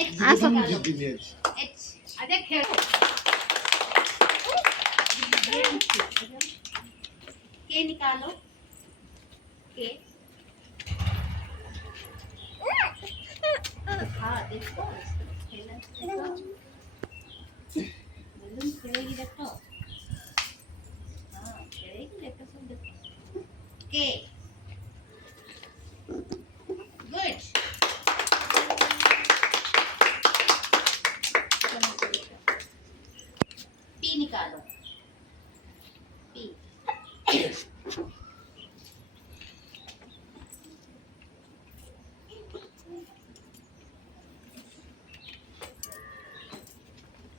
आ सब एच अरे खेल के निकालो के हाँ देखो खेला देखो बलून खेलेगी देखो हाँ खेलेगी देखो सब देखो के गुड पी निकालो पी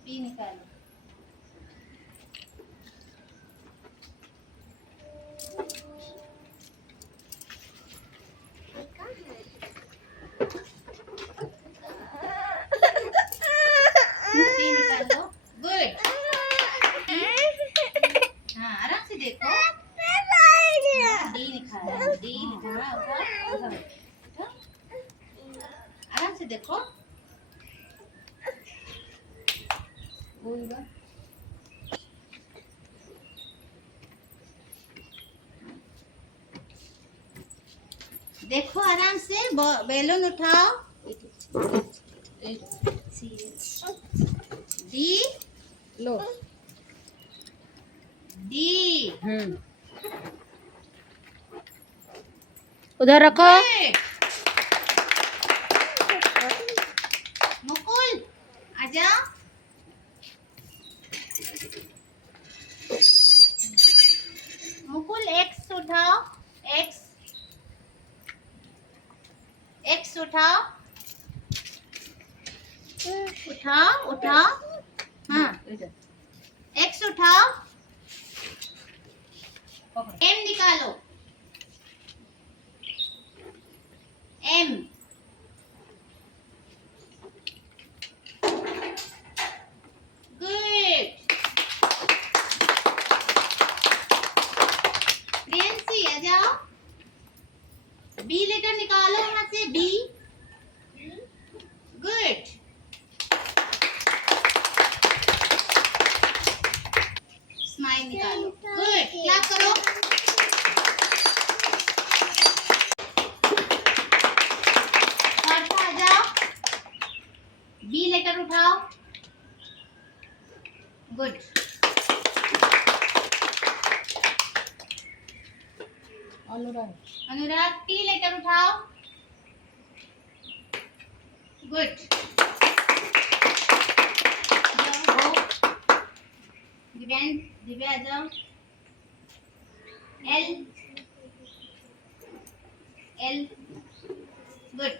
पी निकालो पी निकालो गुड हाँ आराम से देखो डी निकालो डी हाँ उठाओ उठाओ आराम से देखो देखो आराम से बैलून उठाओ डी लो डी उधर रखो मुकुल आजा मुकुल एक्स उठाओ एक्स एक्स उठाओ उठाओ उठाओ हाँ एक्स उठाओ एम निकालो एम गुड प्रियंसी आ जाओ बी लेटर निकालो यहाँ से बी गुड स्माइल निकालो गुड क्लैप करो आ जाओ बी लेटर उठाओ गुड अनुराग टी लेटर उठाओ गुड दिव्या आ जाओ एल एल गुड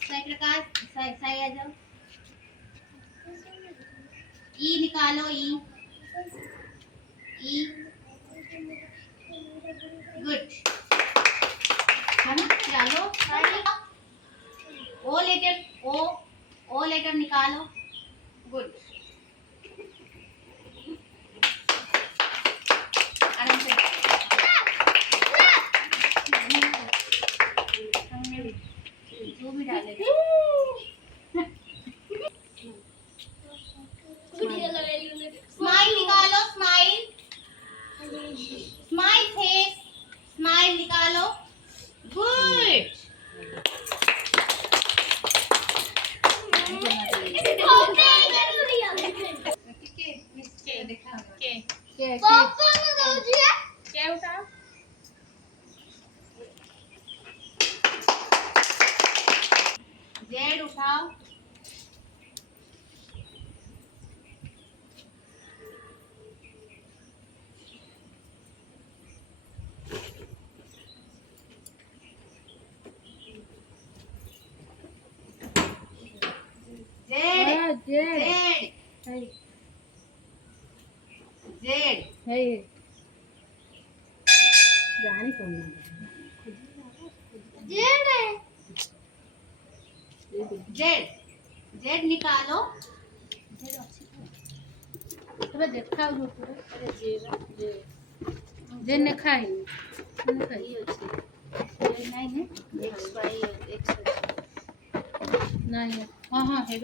साई प्रकाश साई आ जाओ ई निकालो ई गुड चलो ओ लेटर निकालो गुड आराम से जो भी डालेगा स्माइल निकालो स्माइल स्माइल फेस स्माइल निकालो गुड जेड उठाओ जेड जेड जानी कौन जेड जेड निकालो तबे देखा जो पूरा अरे जे ने खाई नहीं है एक्स वाई नहीं हाँ हाँ है